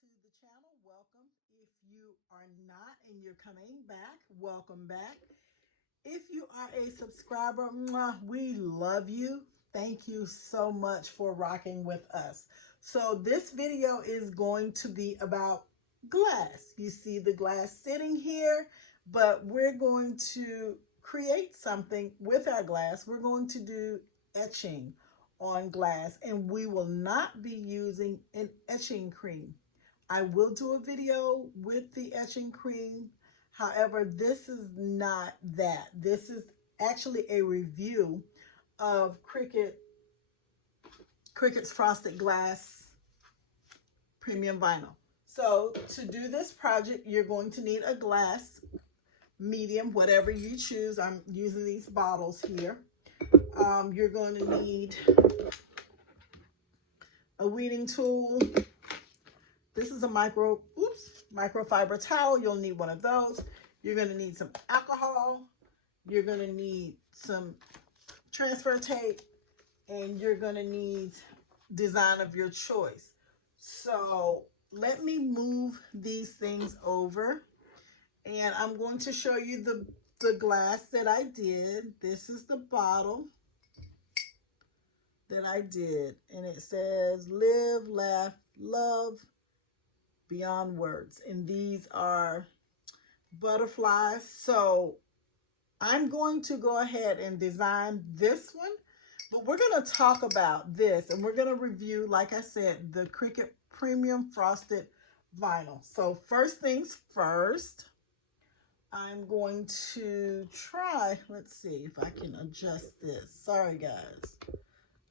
to the channel, welcome. If you are not and you're coming back, welcome back. If you are a subscriber, mwah, we love you. Thank you so much for rocking with us. So this video is going to be about glass. You see the glass sitting here, but we're going to create something with our glass. We're going to do etching on glass, and we will not be using an etching cream. I will do a video with the etching cream. However, this is not that. This is actually a review of Cricut's frosted glass premium vinyl. So to do this project, you're going to need a glass, medium, whatever you choose. I'm using these bottles here. You're going to need a weeding tool. This is a microfiber towel. You'll need one of those. You're going to need some alcohol. You're going to need some transfer tape, and you're going to need design of your choice. So let me move these things over, and I'm going to show you the glass that I did. This is the bottle that I did, and it says live, laugh, love beyond words, and these are butterflies. So I'm going to go ahead and design this one, but we're going to talk about this, and we're going to review, like I said, the Cricut Premium Frosted Vinyl. So first things first, I'm going to try, let's see if I can adjust this. Sorry guys,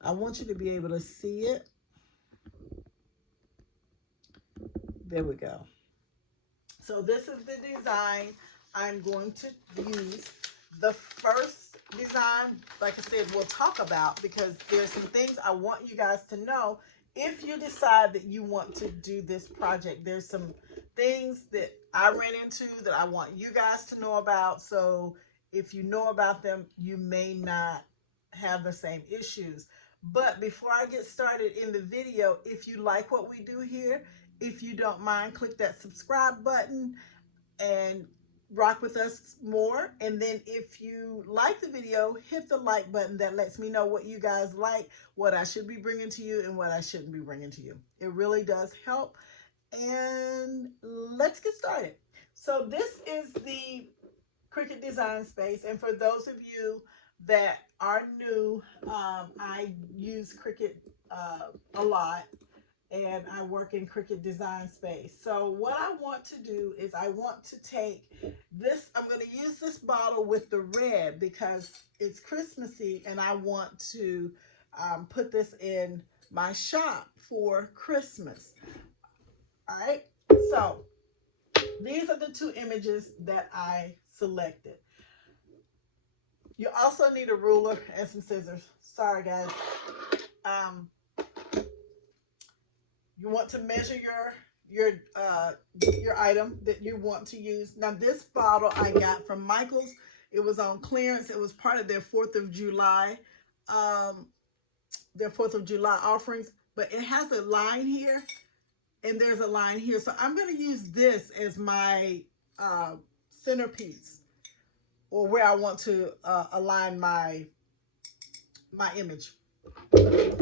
I want you to be able to see it. There we go. So this is the design I'm going to use. The first design, like I said, we'll talk about, because there's some things I want you guys to know if you decide that you want to do this project. There's some things that I ran into that I want you guys to know about. So if you know about them, you may not have the same issues. But before I get started in the video, if you like what we do here, if you don't mind, click that subscribe button and rock with us more. And then if you like the video, hit the like button. That lets me know what you guys like, what I should be bringing to you, and what I shouldn't be bringing to you. It really does help. And let's get started. So this is the Cricut Design Space. And for those of you that are new, I use Cricut a lot, and I work in Cricut Design Space. So what I want to do is I want to take this, I'm going to use this bottle with the red because it's Christmassy, and I want to put this in my shop for Christmas. All right, so these are the two images that I selected. You also need a ruler and some scissors. Sorry guys. You want to measure your item that you want to use. Now this bottle I got from Michael's. It was on clearance. It was part of their 4th of July, offerings. But it has a line here, and there's a line here. So I'm going to use this as my centerpiece, or where I want to align my image.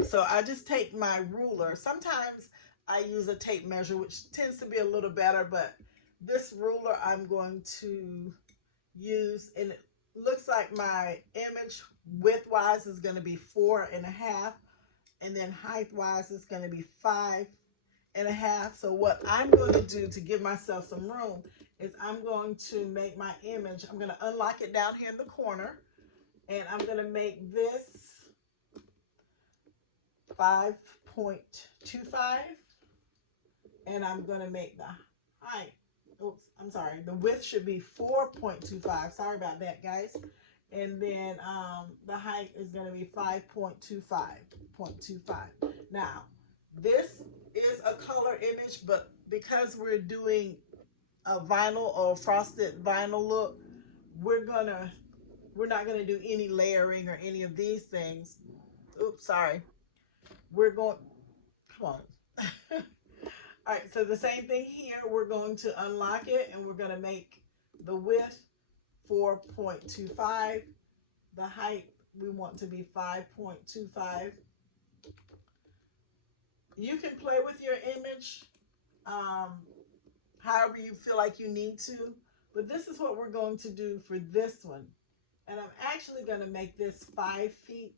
So I just take my ruler. Sometimes I use a tape measure, which tends to be a little better, but this ruler I'm going to use, and it looks like my image width-wise is going to be 4.5, and then height-wise is going to be 5.5. So what I'm going to do to give myself some room is I'm going to make my image, I'm going to unlock it down here in the corner, and I'm going to make this 5.25, and I'm going to make the height, the width should be 4.25. Sorry about that, guys. And then the height is going to be 5.25. Now, this is a color image, but because we're doing a vinyl or frosted vinyl look, we're not going to do any layering or any of these things. Oops, sorry. We're going, come on. All right, so the same thing here. We're going to unlock it and we're going to make the width 4.25. The height we want to be 5.25. You can play with your image however you feel like you need to, but this is what we're going to do for this one. And I'm actually going to make this 5 feet.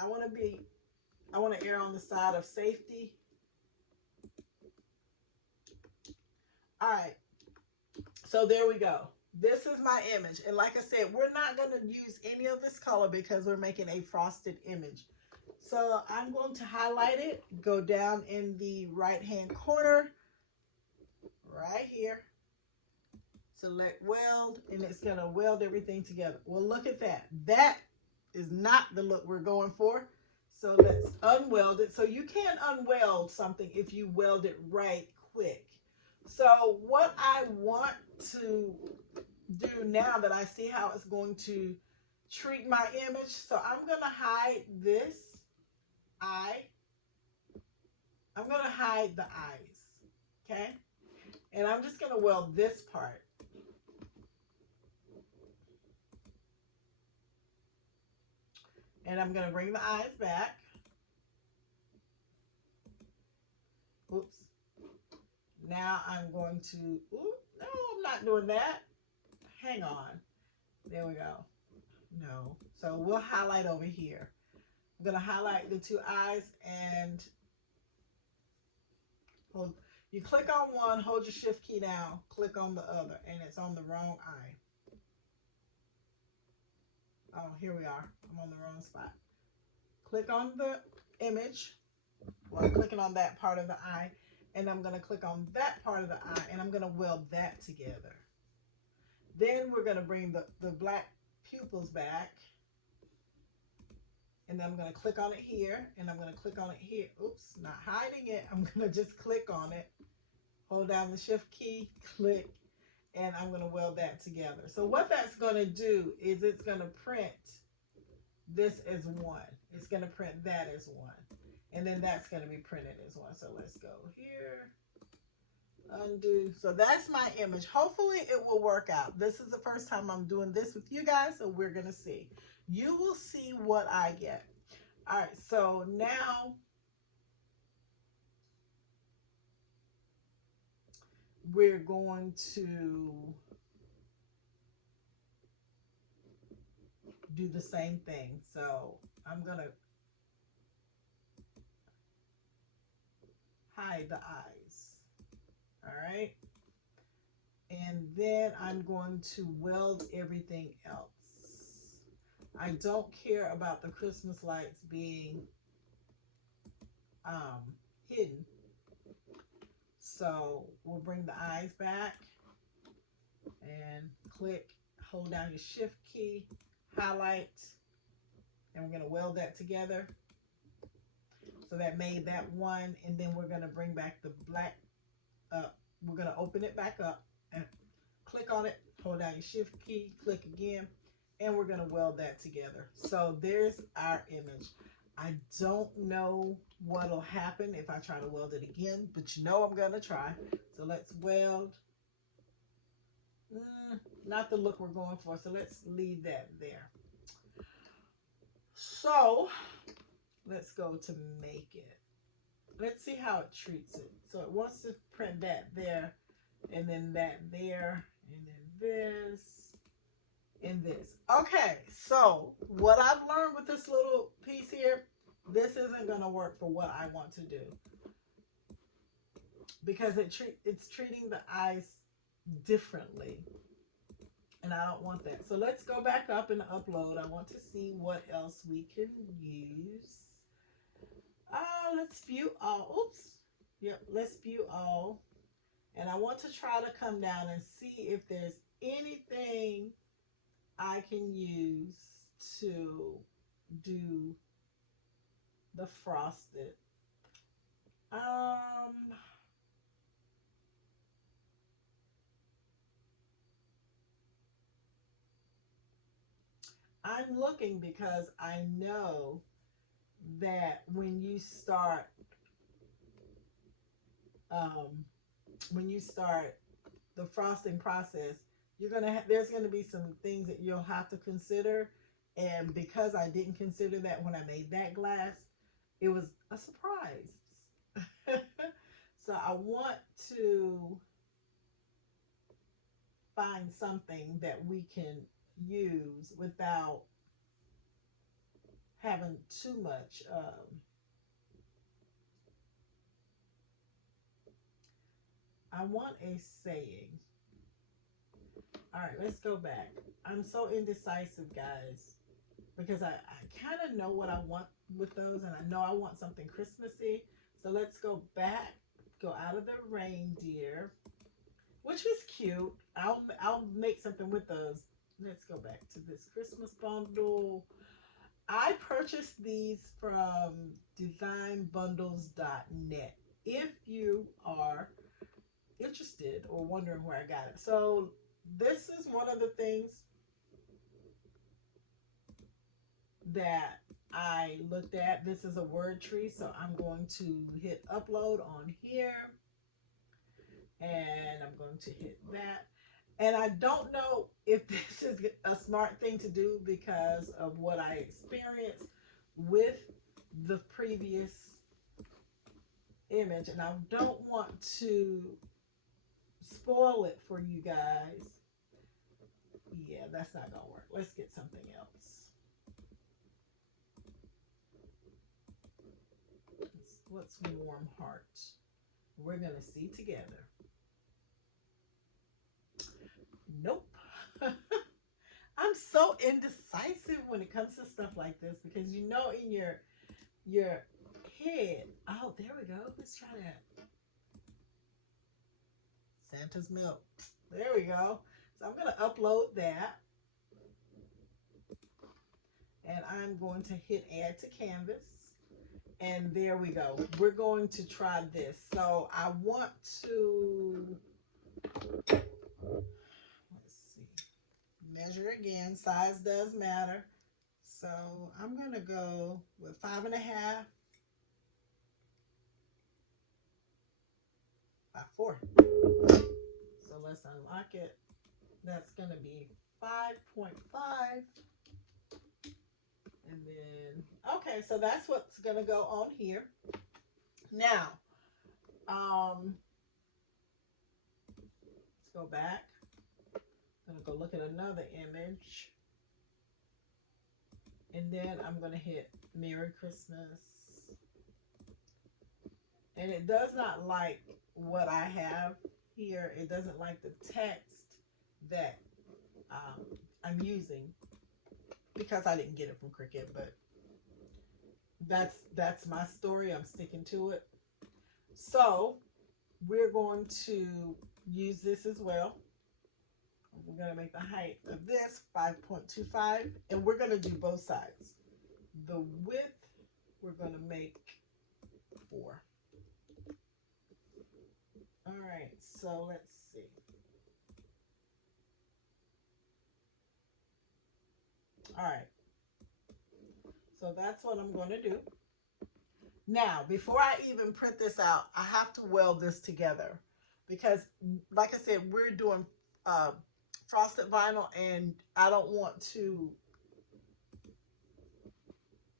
I want to err on the side of safety. All right, so there we go. This is my image. And like I said, we're not going to use any of this color because we're making a frosted image. So I'm going to highlight it, go down in the right hand corner, right here, select weld, and it's going to weld everything together. Well, look at that. That is not the look we're going for. So let's unweld it. So you can unweld something if you weld it right quick. So what I want to do now that I see how it's going to treat my image, so I'm going to hide this eye. I'm going to hide the eyes, okay? And I'm just going to weld this part. And I'm going to bring the eyes back. Oops. Now I'm going to, ooh, no, I'm not doing that. Hang on. There we go. No. So we'll highlight over here. I'm going to highlight the 2 eyes and hold. You click on one, hold your shift key down, click on the other, and it's on the wrong eye. Oh, here we are. I'm on the wrong spot. Click on the image. Well, I'm clicking on that part of the eye, and I'm going to click on that part of the eye, and I'm going to weld that together. Then we're going to bring the black pupils back, and then I'm going to click on it here, and I'm going to click on it here. Oops, not hiding it. I'm going to just click on it, hold down the shift key, click, and I'm going to weld that together. So what that's going to do is it's going to print this as one. It's going to print that as one. And then that's going to be printed as one. So let's go here, undo. So that's my image. Hopefully it will work out. This is the first time I'm doing this with you guys, so we're going to see. You will see what I get. All right, so now we're going to do the same thing. So I'm going to hide the eyes. All right. And then I'm going to weld everything else. I don't care about the Christmas lights being hidden. So we'll bring the eyes back and click, hold down your shift key, highlight, and we're going to weld that together. So that made that one, and then we're going to bring back the black up. We're going to open it back up and click on it, hold down your shift key, click again, and we're going to weld that together. So there's our image. I don't know what'll happen if I try to weld it again, but you know I'm going to try. So let's weld. Not the look we're going for, so let's leave that there. So let's go to make it. Let's see how it treats it. So it wants to print that there, and then that there, and then this, and this. Okay, so what I've learned with this little piece here, this isn't going to work for what I want to do. Because it's treating the eyes differently. And I don't want that. So let's go back up and upload. I want to see what else we can use. Let's view all. Oops. Yep, let's view all. And I want to try to come down and see if there's anything I can use to do the frosted. I'm looking because I know that when you start when you start the frosting process, there's gonna be some things that you'll have to consider. And because I didn't consider that when I made that glass, it was a surprise. So I want to find something that we can use without having too much. I want a saying. All right, let's go back. I'm so indecisive, guys, because I kind of know what I want with those, and I know I want something Christmassy. So let's go back, go out of the reindeer, which was cute. I'll make something with those. Let's go back to this Christmas bundle. I purchased these from designbundles.net. If you are interested or wondering where I got it. So this is one of the things that I looked at. This is a word tree, so I'm going to hit upload on here, and I'm going to hit that. And I don't know if this is a smart thing to do because of what I experienced with the previous image, and I don't want to spoil it for you guys. Yeah, that's not gonna work. Let's get something else. What's warm heart? We're gonna see together. Nope. I'm so indecisive when it comes to stuff like this because you know in your head. Oh, there we go. Let's try that. Santa's milk. There we go. So I'm going to upload that. And I'm going to hit add to canvas. And there we go. We're going to try this. So I want to, let's see, measure again. Size does matter. So I'm going to go with 5.5 by 4. So let's unlock it. That's going to be 5.5. And then, okay, so that's what's going to go on here. Now, let's go back. I'm going to go look at another image. And then I'm going to hit Merry Christmas. And it does not like what I have here. It doesn't like the text that I'm using because I didn't get it from Cricut, but that's my story. I'm sticking to it. So we're going to use this as well. We're going to make the height of this 5.25, and we're going to do both sides. The width, we're going to make 4. All right, so let's see. All right, so that's what I'm going to do. Now, before I even print this out, I have to weld this together because, like I said, we're doing frosted vinyl, and I don't want to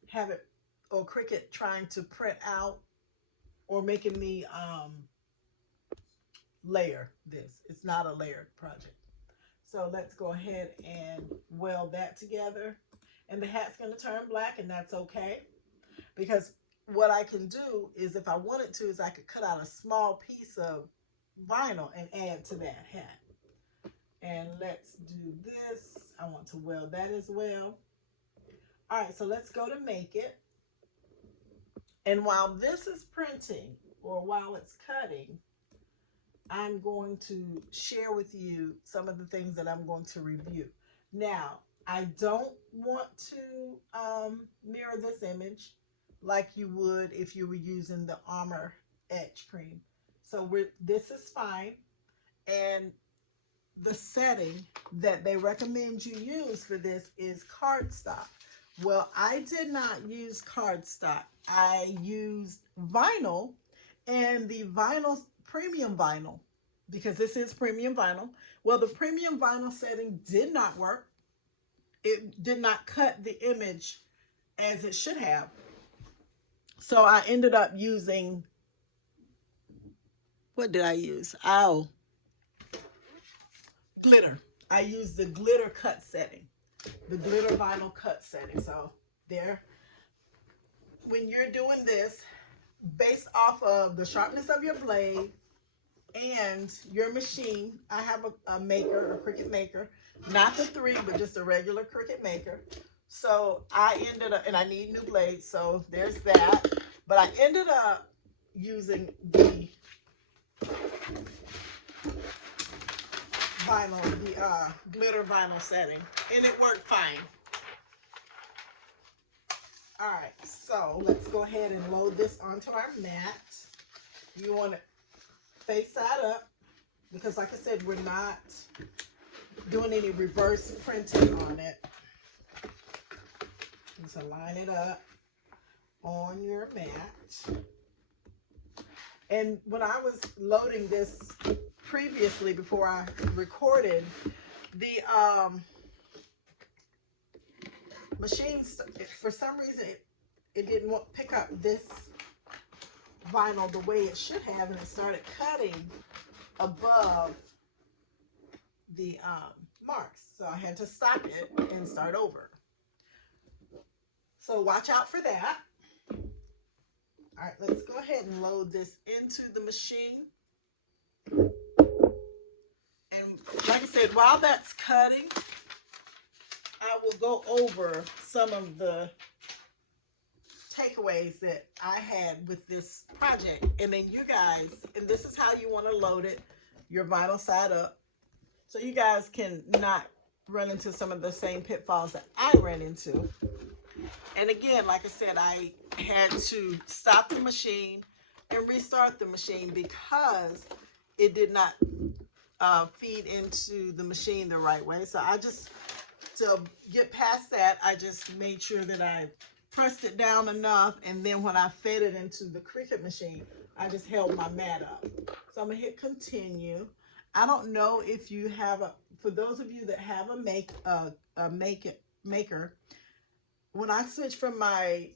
have it, or Cricut trying to print out or making me layer this. It's not a layered project. So let's go ahead and weld that together. And the hat's going to turn black, and that's okay. Because what I can do is, if I wanted to, is I could cut out a small piece of vinyl and add to that hat. And let's do this. I want to weld that as well. All right, so let's go to make it. And while this is printing, or while it's cutting, I'm going to share with you some of the things that I'm going to review. Now, I don't want to mirror this image like you would if you were using the Armor Etch cream. So this is fine. And the setting that they recommend you use for this is cardstock. Well, I did not use cardstock. I used vinyl, and the vinyl premium vinyl, because this is premium vinyl. Well, the premium vinyl setting did not work. It did not cut the image as it should have. So I ended up using, what did I use? Oh, glitter. I used the glitter cut setting, the glitter vinyl cut setting. So there, when you're doing this, based off of the sharpness of your blade and your machine, I have a maker, a Cricut maker, not the 3, but just a regular Cricut maker. So I ended up, and I need new blades, so there's that. But I ended up using the vinyl, the glitter vinyl setting, and it worked fine. All right, so let's go ahead and load this onto our mat. You want to face side up, because like I said, we're not doing any reverse printing on it. So line it up on your mat. And when I was loading this previously, before I recorded, the machine, for some reason, it didn't pick up this vinyl the way it should have, and it started cutting above the marks. So I had to stop it and start over. So watch out for that. All right, let's go ahead and load this into the machine. And like I said, while that's cutting, I will go over some of the takeaways that I had with this project. And then you guys, and this is how you want to load it, your vinyl side up, so you guys can not run into some of the same pitfalls that I ran into. And again, like I said, I had to stop the machine and restart the machine because it did not feed into the machine the right way. So I just, to get past that, I just made sure that I pressed it down enough, and then when I fed it into the Cricut machine, I just held my mat up. So I'm gonna hit continue. I don't know if you have a, for those of you that have a maker, when I switched from my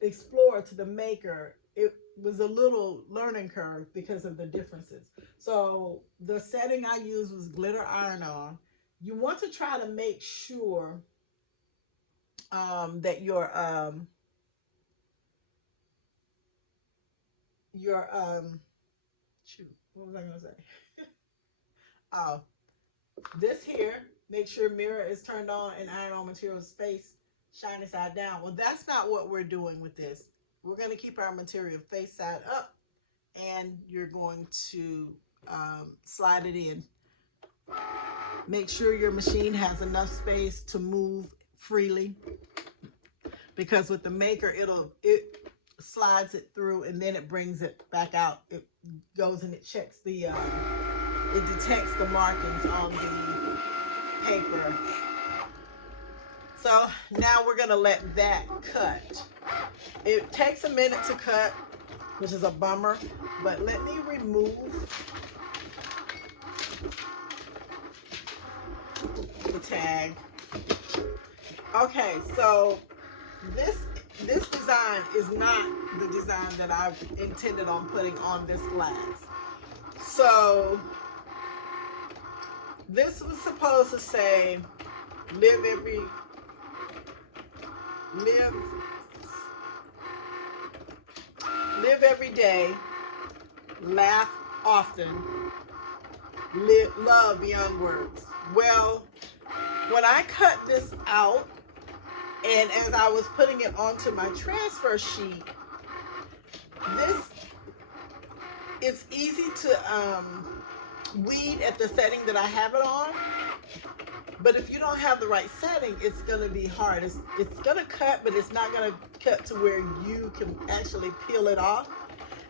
Explorer to the Maker, it was a little learning curve because of the differences. So the setting I used was glitter iron-on. You want to try to make sure that your shoot, what was I gonna say? Oh, this here, make sure mirror is turned on and iron-on material space shiny side down. Well, that's not what we're doing with this. We're going to keep our material face side up, and you're going to slide it in. Make sure your machine has enough space to move freely, because with the Maker, it slides it through and then it brings it back out. It goes and it checks the it detects the markings on the paper. So now we're gonna let that cut. It takes a minute to cut, which is a bummer, but let me remove the tag. Okay, so this design is not the design that I intended on putting on this glass. So this was supposed to say, live every day, laugh often, love beyond words. Well, when I cut this out, and as I was putting it onto my transfer sheet, it's easy to weed at the setting that I have it on. But if you don't have the right setting, it's going to be hard. It's going to cut, but it's not going to cut to where you can actually peel it off.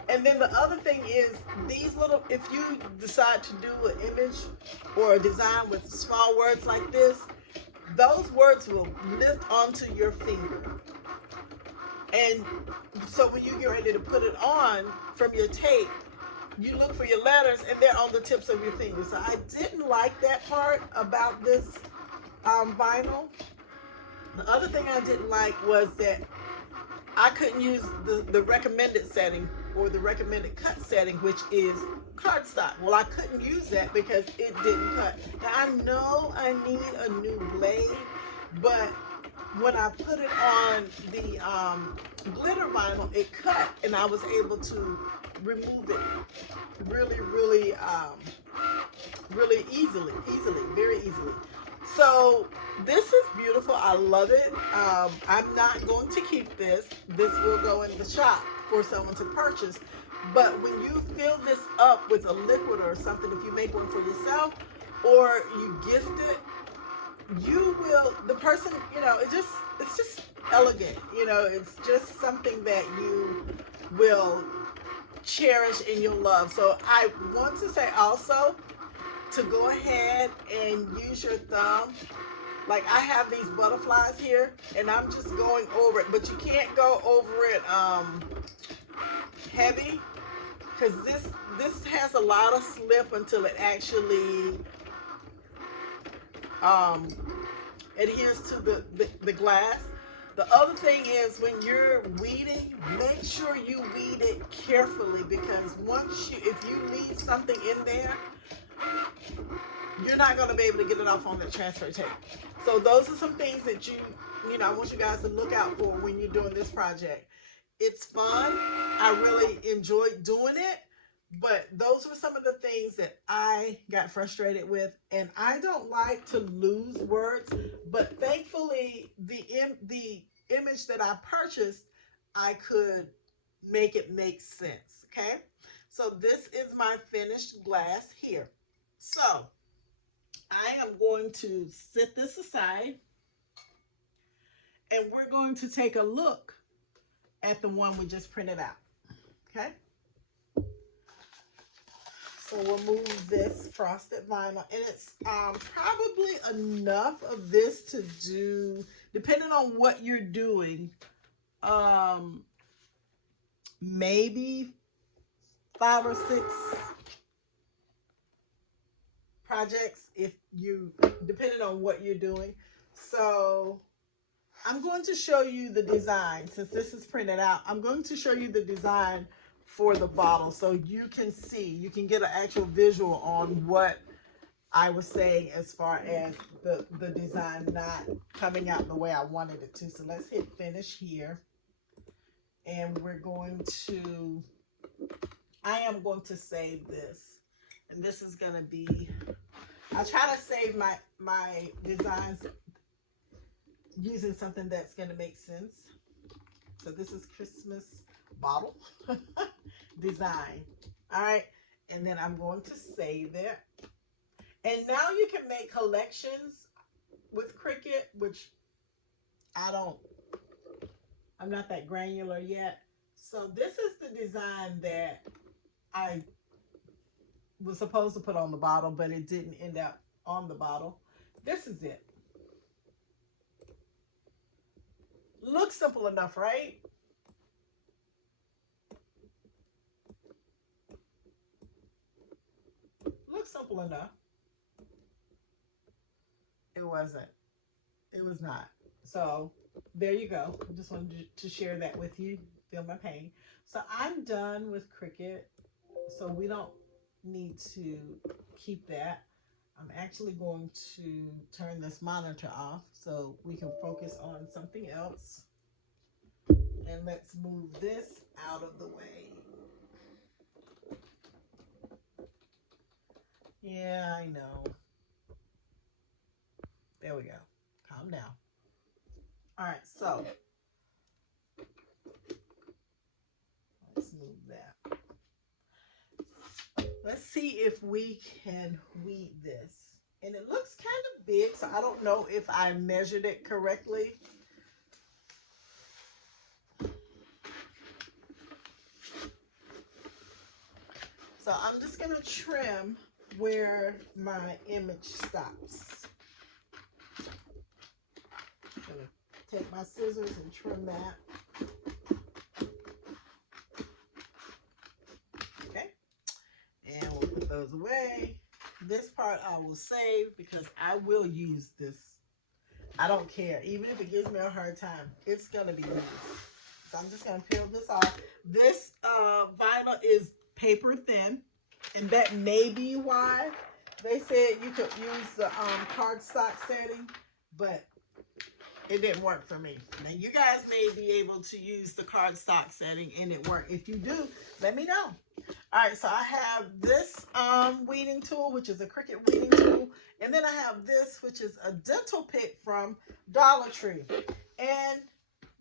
And then the other thing is, these little, if you decide to do an image or a design with small words like this, those words will lift onto your finger. And so when you get ready to put it on from your tape, you look for your letters and they're on the tips of your fingers. So I didn't like that part about this vinyl. The other thing I didn't like was that I couldn't use the recommended setting or the recommended cut setting, which is cardstock. Well, I couldn't use that because it didn't cut. Now, I know I need a new blade, but when I put it on the glitter vinyl, it cut, and I was able to remove it really, really, really easily, very easily. So this is beautiful. I love it. I'm not going to keep this. This will go in the shop for someone to purchase. But when you fill this up with a liquid or something, if you make one for yourself or you gift it, you will, the person, you know, it's just elegant. You know, it's just something that you will cherish and you'll love. So I want to say also to go ahead and use your thumb. Like I have these butterflies here and I'm just going over it, but you can't go over it heavy, because this has a lot of slip until it actually adheres to the glass. The other thing is when you're weeding, make sure you weed it carefully, because if you leave something in there, you're not going to be able to get it off on the transfer tape. So those are some things that you know, I want you guys to look out for when you're doing this project. It's fun. I really enjoyed doing it, but those were some of the things that I got frustrated with, and I don't like to lose words, but thankfully the image that I purchased, I could make it make sense, okay? So this is my finished glass here. So I am going to set this aside and we're going to take a look at the one we just printed out, okay? So we'll move this frosted vinyl, and it's probably enough of this to do, depending on what you're doing, maybe 5 or 6 projects, if you, depending on what you're doing. So I'm going to show you the design. Since this is printed out, I'm going to show you the design for the bottle so you can see, you can get an actual visual on what I was saying as far as the design not coming out the way I wanted it to. So let's hit finish here, and we're going to, I am going to save this, and this is going to be, I try to save my designs using something that's going to make sense. So this is Christmas bottle design. All right, and then I'm going to save it. And now you can make collections with Cricut, which I'm not that granular yet. So this is the design that I was supposed to put on the bottle, but it didn't end up on the bottle. This is it. Looks simple enough, right? Looks simple enough. It wasn't. It was not. So there you go. I just wanted to share that with you. Feel my pain. So I'm done with Cricut. So we don't need to keep that. I'm actually going to turn this monitor off so we can focus on something else. And let's move this out of the way. Yeah, I know. There we go. Calm down. All right, so let's move that. Let's see if we can weed this. And it looks kind of big, so I don't know if I measured it correctly. So I'm just going to trim where my image stops. I'm going to take my scissors and trim that. Okay. those away. This part I will save because I will use this. I don't care. Even if it gives me a hard time, it's going to be used. So I'm just going to peel this off. This vinyl is paper thin. And that may be why they said you could use the cardstock setting. But it didn't work for me. Now you guys may be able to use the cardstock setting and it work. If you do, let me know. All right, so I have this weeding tool, which is a Cricut weeding tool. And then I have this, which is a dental pick from Dollar Tree. And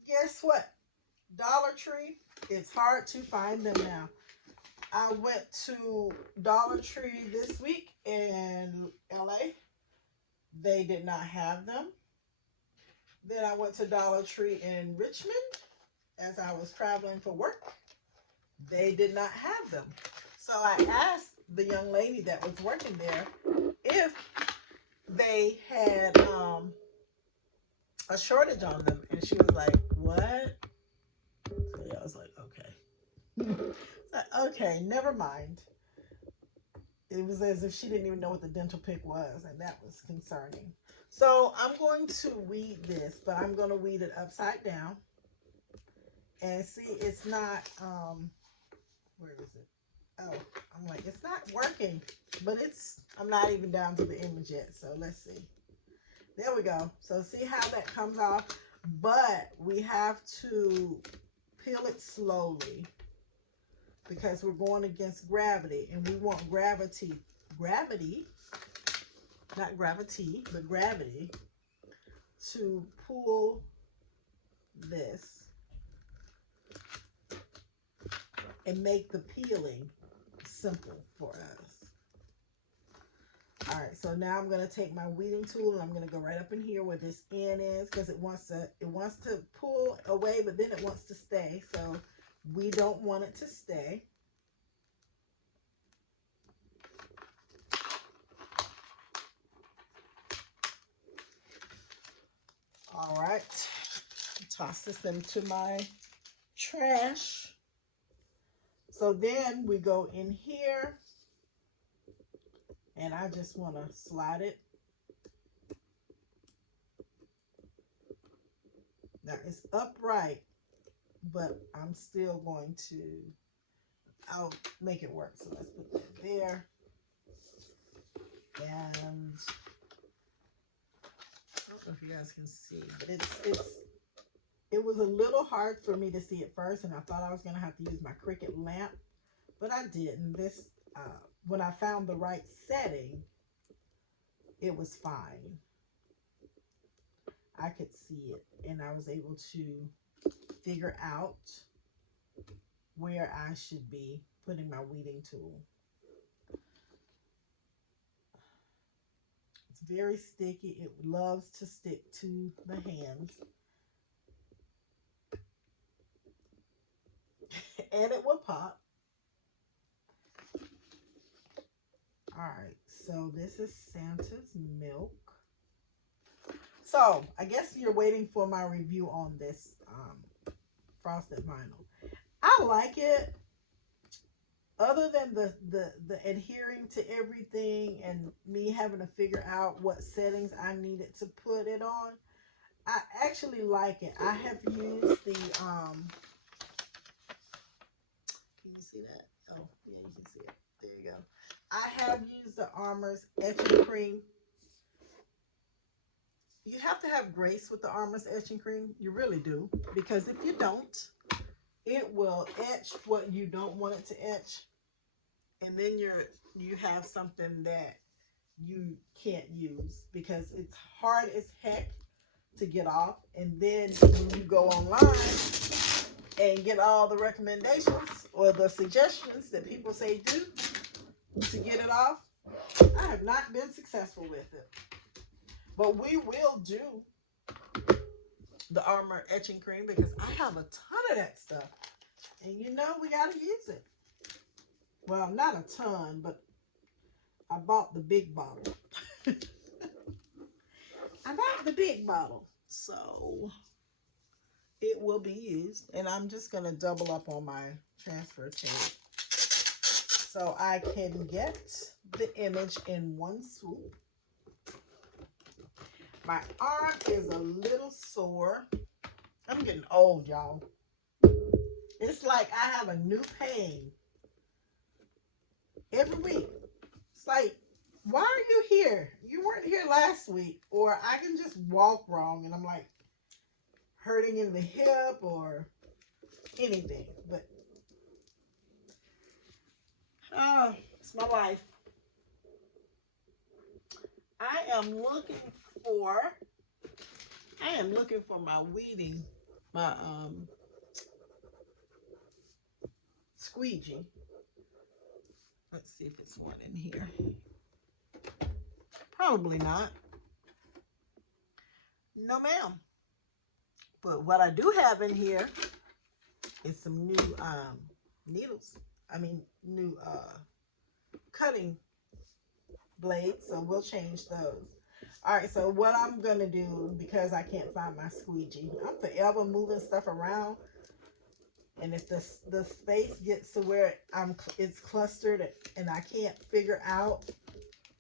guess what? Dollar Tree, it's hard to find them now. I went to Dollar Tree this week in LA. They did not have them. Then I went to Dollar Tree in Richmond as I was traveling for work. They did not have them. So I asked the young lady that was working there if they had a shortage on them. And she was like, what? So yeah, I was like, okay. Okay, never mind. It was as if she didn't even know what the dental pick was, and that was concerning. So I'm going to weed this, but I'm going to weed it upside down. And see, it's not, where is it? Oh, I'm like, it's not working, but I'm not even down to the image yet. So let's see. There we go. So see how that comes off, but we have to peel it slowly because we're going against gravity, and we want gravity, not gravity, but gravity, to pull this and make the peeling simple for us. All right, so now I'm going to take my weeding tool and I'm going to go right up in here where this end is, because it wants to pull away, but then it wants to stay. So we don't want it to stay. All right, toss this into my trash. So then we go in here, and I just want to slide it. Now it's upright, but I'm still going to, I'll make it work. So let's put that there. And I don't know if you guys can see, but it was a little hard for me to see at first, and I thought I was going to have to use my Cricut lamp, but I didn't. This, when I found the right setting, it was fine. I could see it, and I was able to figure out where I should be putting my weeding tool. It's very sticky. It loves to stick to the hands. And it will pop. All right, so this is Santa's milk. So I guess you're waiting for my review on this frosted vinyl. I like it. Other than the adhering to everything and me having to figure out what settings I needed to put it on, I actually like it. I have used the can you see that? Oh, yeah, you can see it. There you go. I have used the Armor's Etching Cream. You have to have grace with the Armor's Etching Cream. You really do. Because if you don't, it will etch what you don't want it to etch. And then you have something that you can't use because it's hard as heck to get off. And then when you go online and get all the recommendations or the suggestions that people say do to get it off, I have not been successful with it. But we will do the Armor Etching Cream because I have a ton of that stuff. And you know we got to use it. Well, not a ton, but I bought the big bottle. I bought the big bottle. So it will be used. And I'm just going to double up on my transfer tape so I can get the image in one swoop. My arm is a little sore. I'm getting old, y'all. It's like I have a new pain every week. It's like, why are you here? You weren't here last week. Or I can just walk wrong and I'm like hurting in the hip or anything. But it's my life. I am looking for my weeding, my squeegee. Let's see if it's one in here. Probably not. No, ma'am. But what I do have in here is some new needles. New cutting blades. So we'll change those. All right, so what I'm going to do, because I can't find my squeegee, I'm forever moving stuff around. And if the space gets to where it's clustered and I can't figure out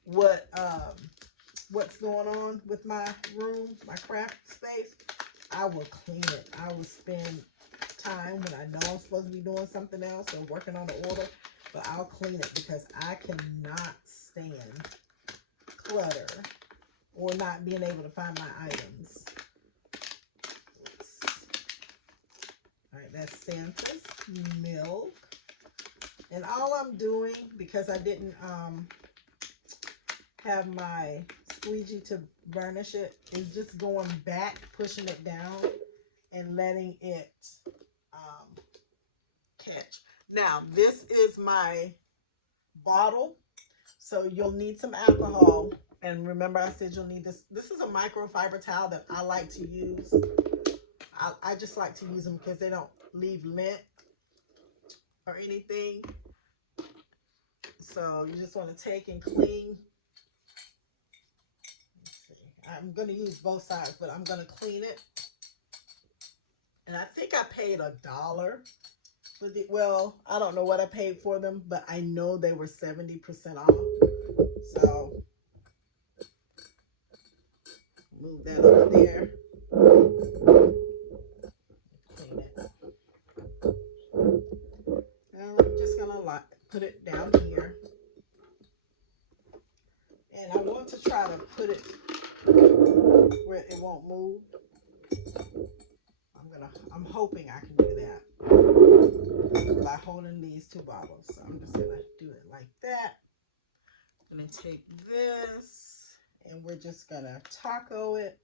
what's going on with my room, my craft space, I will clean it. I will spend time when I know I'm supposed to be doing something else or working on an order, but I'll clean it because I cannot stand clutter or not being able to find my items. All right, that's Santa's milk. And all I'm doing, because I didn't have my squeegee to burnish it, is just going back, pushing it down, and letting it catch. Now, this is my bottle, so you'll need some alcohol. And remember, I said you'll need this. This is a microfiber towel that I like to use. I just like to use them because they don't leave lint or anything. So you just want to take and clean. Let's see. I'm going to use both sides, but I'm going to clean it. And I think I paid $1 for the, well, I don't know what I paid for them, but I know they were 70% off. So move that over there. Clean it. Now I'm just gonna put it down here, and I want to try to put it where it won't move. I'm hoping I can do that by holding these two bottles. So I'm just gonna do it like that. I'm gonna take this, and we're just gonna taco it,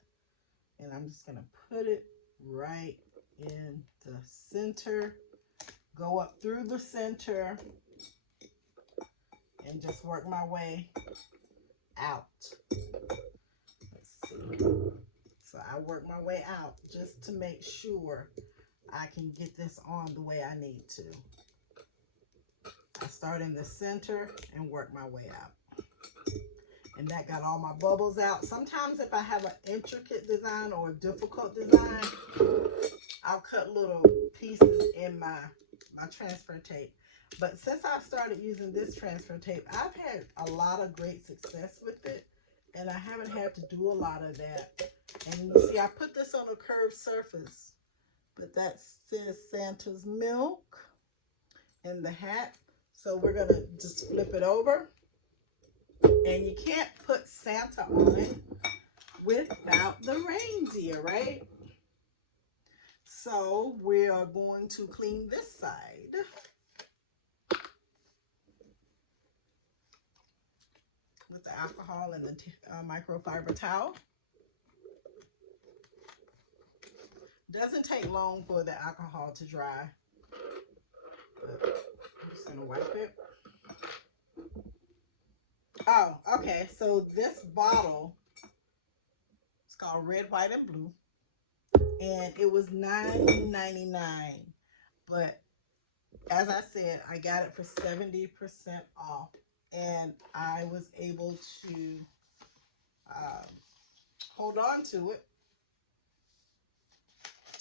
and I'm just gonna put it right in the center, go up through the center, and just work my way out. Let's see. So I work my way out just to make sure I can get this on the way I need to. I start in the center and work my way out. And that got all my bubbles out. Sometimes if I have an intricate design or a difficult design, I'll cut little pieces in my transfer tape. But since I started using this transfer tape, I've had a lot of great success with it. And I haven't had to do a lot of that. And you see, I put this on a curved surface. But that says Santa's milk and the hat. So we're going to just flip it over. And you can't put Santa on it without the reindeer, right? So we are going to clean this side. With the alcohol and the microfiber towel. Doesn't take long for the alcohol to dry. But I'm just going to wipe it. Oh, okay. So this bottle, it's called Red, White, and Blue. And it was $9.99. But as I said, I got it for 70% off. And I was able to hold on to it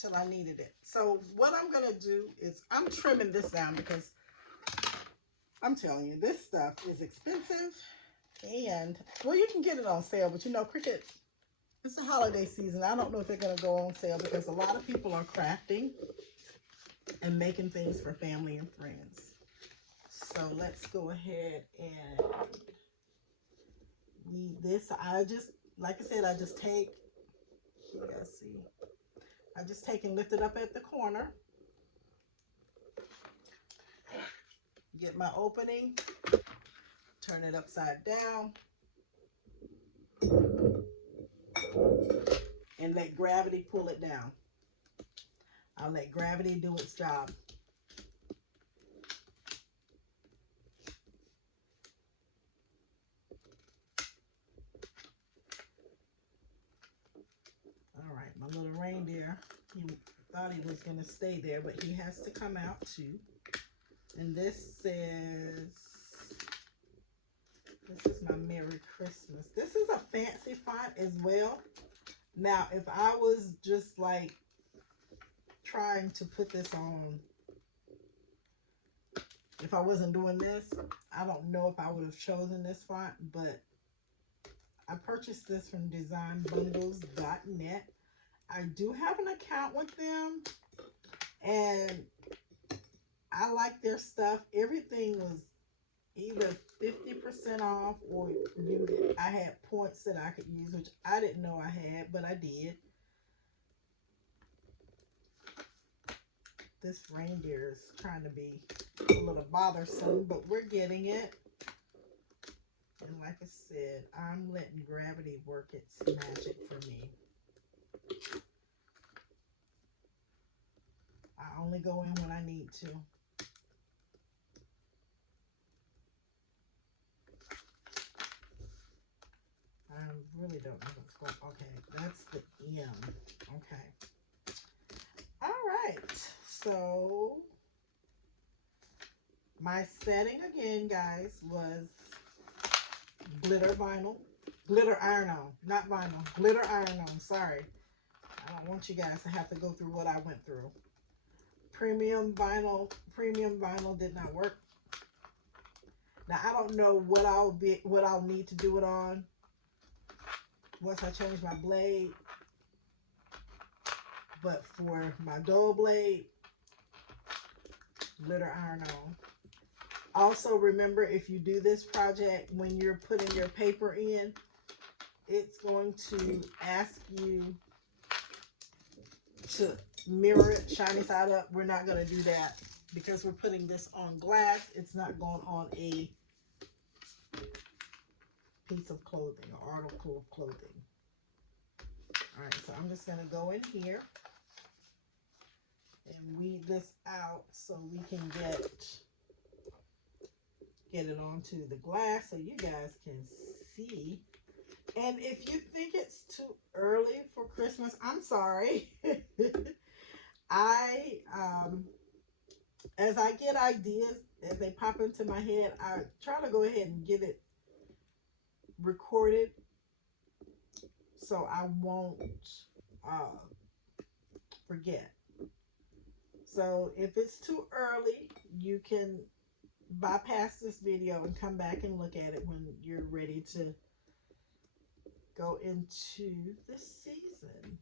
till I needed it. So what I'm going to do is I'm trimming this down because I'm telling you, this stuff is expensive. And, well, you can get it on sale, but you know, Cricut, it's the holiday season. I don't know if they're going to go on sale because a lot of people are crafting and making things for family and friends. So let's go ahead and weed this. I just, like I said, I just take, you guys see, I just take and lift it up at the corner. Get my opening, turn it upside down, and let gravity pull it down. I'll let gravity do its job. All right, my little reindeer, he thought he was going to stay there, but he has to come out too. And this says, this is my Merry Christmas. This is a fancy font as well. Now, if I was just like trying to put this on, if I wasn't doing this, I don't know if I would have chosen this font, but I purchased this from designbundles.net. I do have an account with them, and I like their stuff. Everything was either 50% off, or I had points that I could use, which I didn't know I had, but I did. This reindeer is trying to be a little bothersome, but we're getting it. And like I said, I'm letting gravity work its magic for me. I only go in when I need to. I really don't know what's going on. Okay, that's the M. Okay. All right. So, my setting again, guys, was glitter vinyl. Glitter iron-on. Not vinyl. Glitter iron-on. Sorry. I don't want you guys to have to go through what I went through. Premium vinyl did not work. Now, I don't know what I'll need to do it on once I change my blade, but for my dull blade, glitter iron-on. Also, remember, if you do this project, when you're putting your paper in, it's going to ask you to mirror it, shiny side up. We're not going to do that because we're putting this on glass. It's not going on a piece of clothing or article of clothing. All right, so I'm just going to go in here and weed this out so we can get it onto the glass so you guys can see. And if you think it's too early for Christmas, I'm sorry. As I get ideas, as they pop into my head, I try to go ahead and get it recorded so I won't forget. So if it's too early, you can bypass this video and come back and look at it when you're ready to go into the season.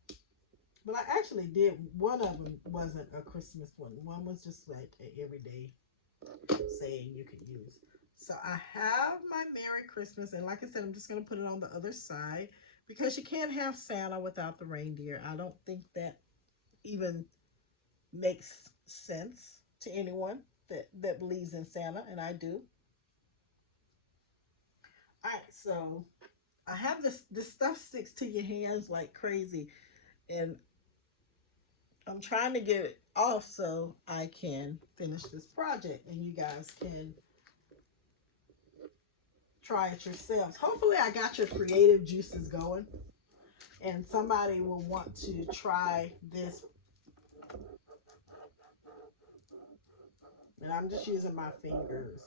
But I actually did, one of them wasn't a Christmas one. One was just like an everyday saying you could use. So I have my Merry Christmas, and like I said, I'm just going to put it on the other side because you can't have Santa without the reindeer. I don't think that even makes sense to anyone that believes in Santa, and I do. All right, so I have this stuff sticks to your hands like crazy, and I'm trying to get it off so I can finish this project and you guys can try it yourselves. Hopefully I got your creative juices going and somebody will want to try this. And I'm just using my fingers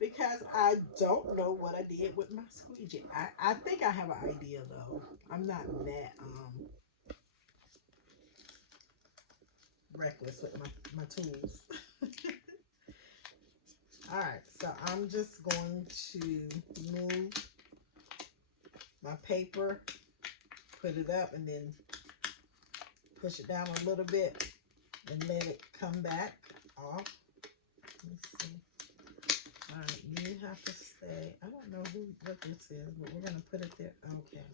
because I don't know what I did with my squeegee. I think I have an idea though. I'm not that reckless with my tools. All right, so I'm just going to move my paper, put it up, and then push it down a little bit and let it come back off. Let's see. All right, you have to say, I don't know what this is, but we're going to put it there. Okay.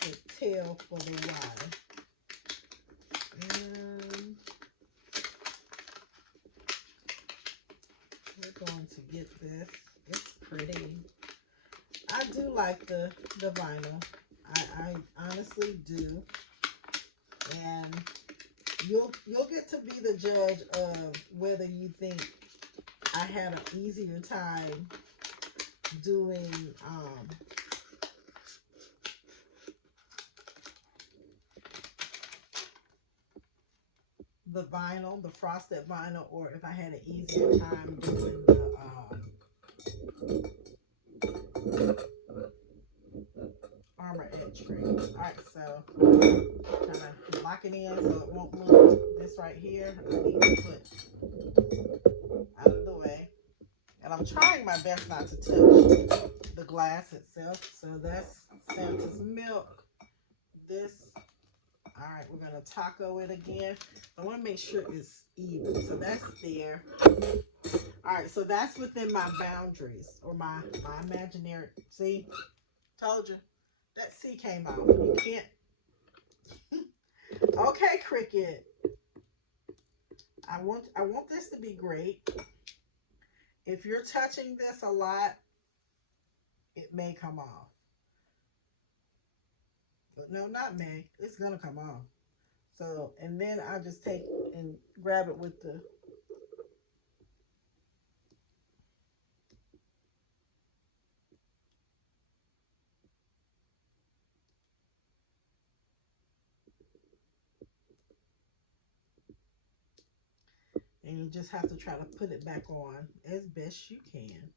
The tail for the Y. And we're going to get this. It's pretty. I do like the vinyl. I honestly do. And you'll get to be the judge of whether you think I had an easier time doing the vinyl, the frosted vinyl, or if I had an easier time doing the armor edge cream. Alright, so kind of lock it in so it won't move. This right here, I need to put out of the way. And I'm trying my best not to touch the glass itself. So that's Santa's milk. This, all right, we're going to taco it again. I want to make sure it's even. So that's there. All right, so that's within my boundaries or my imaginary. See, told you. That C came out. You can't. Okay, Cricut. I want this to be great. If you're touching this a lot, it may come off. But no, not may. It's going to come off. So, and then I just take and grab it with the... And you just have to try to put it back on as best you can.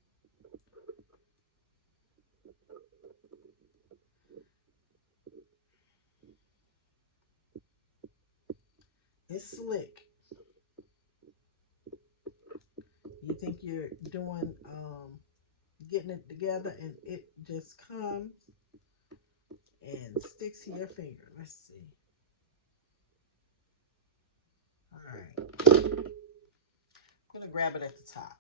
It's slick. You think you're doing, getting it together, and it just comes and sticks to your finger. Let's see. All right. I'm going to grab it at the top.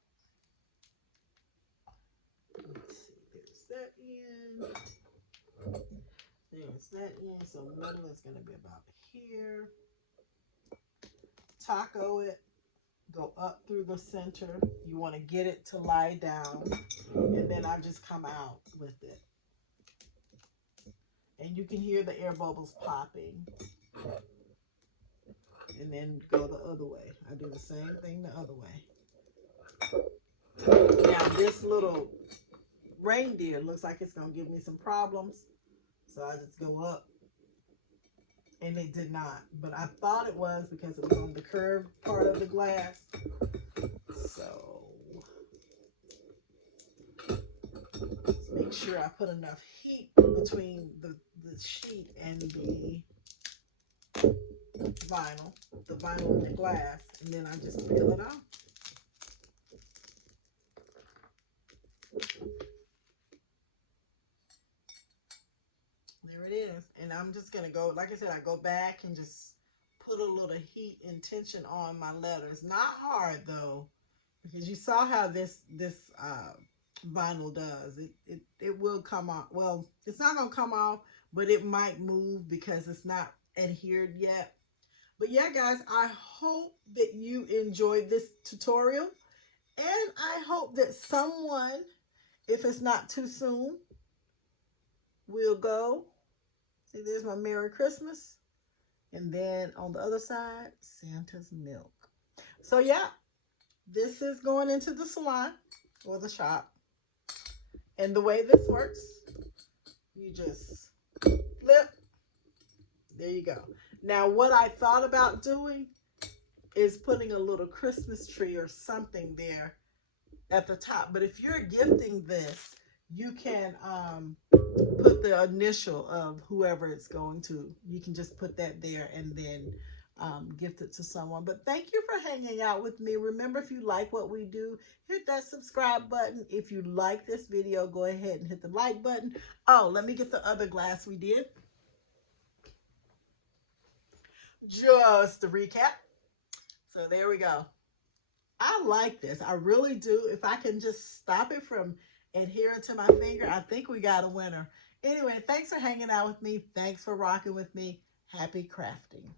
Let's see. There's that in. There's that in. So middle is going to be about here. Taco it. Go up through the center. You want to get it to lie down. And then I just come out with it. And you can hear the air bubbles popping. And then go the other way. I do the same thing the other way. Now this little reindeer looks like it's going to give me some problems. So I just go up. And it did not. But I thought it was because it was on the curved part of the glass. So let's make sure I put enough heat between the sheet and the vinyl and the glass, and then I just peel it off. There it is. And I'm just going to go, like I said, I go back and just put a little heat and tension on my letters. Not hard though, because you saw how this vinyl does. It will come off. Well, it's not going to come off, but it might move because it's not adhered yet. But yeah, guys, I hope that you enjoyed this tutorial. And I hope that someone, if it's not too soon, will go. See, there's my Merry Christmas. And then on the other side, Santa's milk. So yeah, this is going into the salon or the shop. And the way this works, you just flip. There you go. Now, what I thought about doing is putting a little Christmas tree or something there at the top. But if you're gifting this, you can put the initial of whoever it's going to. You can just put that there and then gift it to someone. But thank you for hanging out with me. Remember, if you like what we do, hit that subscribe button. If you like this video, go ahead and hit the like button. Oh, let me get the other glass we did. Just to recap. So there we go. I like this. I really do. If I can just stop it from adhering to my finger, I think we got a winner. Anyway, thanks for hanging out with me. Thanks for rocking with me. Happy crafting.